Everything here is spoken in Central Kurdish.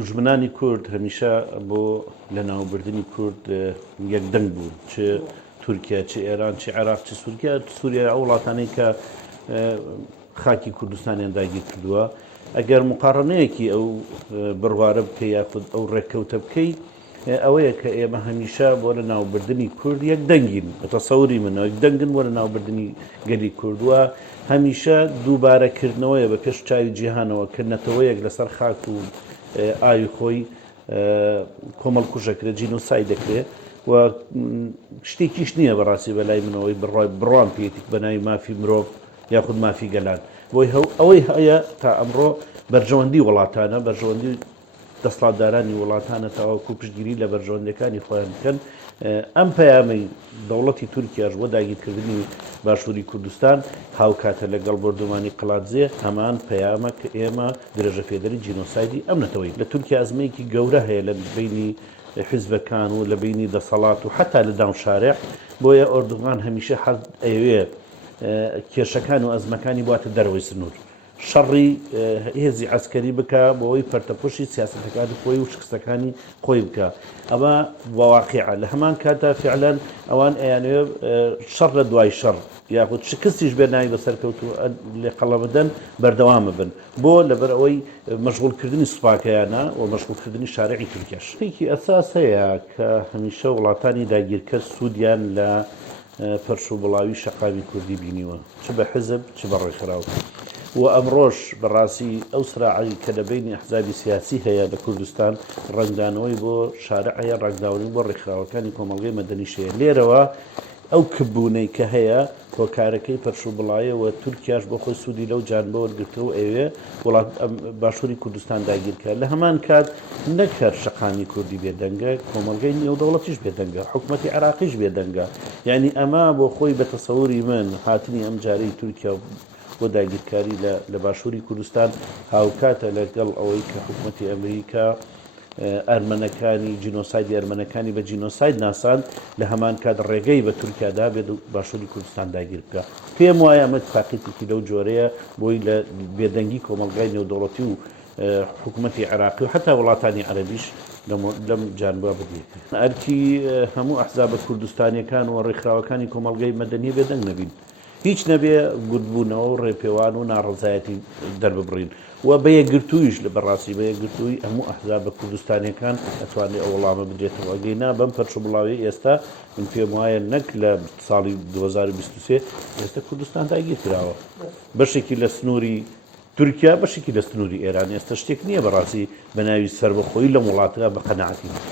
دوژمنانی کورد هەمیشە بۆ لە ناوبردننی کورد یەکدەنگ بوو چ تورکیا چ ئێران چ عێراق چ سووریا ئەو وڵاتانەی کە خاکی کوردستانیان داگیر کردووە ئەگەر مقارنەیەکی ئەو بڕوارە بکەی یاخود ئەو ڕێککەوتە بکەی ئەوەیە کە ئێمە هەمیشە بۆ لە ناوبردننی کورد یەکدەنگین بەتەسەوری منەوە یەکدەنگن وە لە ناوبردننی گەلی کوردووە هەمیشە دووبارەکردنەوەیە بە پێش چاوی جیهانەوە کردنەتەوەیەک لەسەر خاک و ئاوی خۆی کۆمەڵ کوژەکرێت جینۆسای دەکرێت و شتێکیش نییە بەڕاستی بەلای منەوەی بڕوان پێێتێک بەناوی مافی مرۆڤ یاخود مافی گەلان بۆی ئەوەی هەیە تا ئەمڕۆ بەرژەوەندی وڵاتانە بەرژەوەندی دەسڵاتدارانی وڵاتانە تاواکو پشتگیری لە بەرژەوەندەکانی خۆیان بکەن ئەم پەیامەی دەوڵەتی تورکیاش بۆ داگیرکردنی باشووری کوردستان هاوکاتە لەگەڵ بردومانی قەڵاتزێ هەمان پەیامە کە ئێمە درێژە فێدەری جینۆسایدی ئەم نەتەوەی لە تورکیا ئەزمەیەکی گەورە هەیە لە بینی حیزبەکان و لە بینی دەسەڵات و حتا لە داو شارع بۆیە ئۆردوغان هەمیشە حەز ئەوێ کێشەکان و ئەزمەکانی بواتە دەرەوەی سنوور شەڕی هێزی عەسکەری بکە بۆەوەی پەرتەپۆشی سیاسەتەکانی خۆی و شکستەکانی خۆی بکە ئەمە واقعە لە هەمان کاتا فعلەن ئەوان ئەیانوێ شەڕ لە دوای شەڕ یاخود شکستیش بێ ناوی بەسەرکەوت و لێ قەڵە بدەن بەردەوامە بن بۆ لەبەر ئەوەی مەشغوڵکردنی سوپاکەیانە و مەشغوڵکردنی شارعی تورکیاش شتێکی ئەساس هەیە کە هەمیشە وڵاتانی داگیرکرد سوودیان لە پەرشوبڵاوی شەقامی کوردی بینیوە چ بە حزب چ بە ڕێکخراو و ئەمڕۆژ بەڕاستی ئەو سراعی کە لە بینی ئەحزابی سیاسی هەیە لە کوردستان ڕنگدانەوەی بۆ شارعەیە ڕنگداوری بۆ ڕێکخراوەکانی کۆمەڵگەی مەدەنیشەیە لێرەوە ئەو کبوونەی کە هەیە هۆکارەکەی پەرشوبڵایە و تورکیاش بۆ خۆی سوودی لەو جانبەوە وەرگرتەوە ئەوێ وڵات باشووری کوردستان داگیرکە لە هەمان کات نەکرد شەقامی کوردی بێدەنگە کۆمەڵگەی نێودەوڵەتیش بێدەنگە حکوومەتی عێراقیش بێدەنگە یعنی ئەمە بۆ خۆی بە تەسەووری من هاتنی ئەم جارەی تورکیا بۆ داگیرکاری لە باشووری کوردستان هاوکاتە لەگەڵ ئەوەی کە حکوومەتی ئەمریکا ئەرمەنەکانی جینۆسایدی ئەرمەنەکانی بە جینۆساید ناسان لە هەمان کات ڕێگەی بە تورکیادا بێت و باشووری کوردستان داگیر بکە پێم وایە ئەمە تاقیتێکی لەو جۆرەیە بۆی لە بێدەنگی کۆمەلگای نێودەوڵەتی و حکوومەتی عێراقی و حتا وڵاتانی عەرەبیش لەم جانبووە بدێت ئەرکی هەموو ئەحزابە کوردستانیەکان و ڕێکخراوەکانی کۆمەلگەی مەدەنی بێدەنگ نەبین هیچ نەبێ گوتبوونەوە و ڕێپێوان و ناڕەزایەتی دەرببڕین و بە یەکگرتوویش لە بەڕاستی بە یەکگرتووی هەموو ئەحزابە کوردستانیەکان ئەتوانێت ئەو وەڵامە بدرێتەوە گەینا بەم پەرچوبڵاوی ئێستا من پێم وایە نەک لە ساڵی 2023 ئێستا کوردستان داگیر کراوە بەشێکی لە سنووری تورکیا بەشێکی لە سنووری ئێران ئێستا شتێک نییە بەڕاستی بە ناوی سەربەخۆیی لەم وڵاتە بە قەناعەتی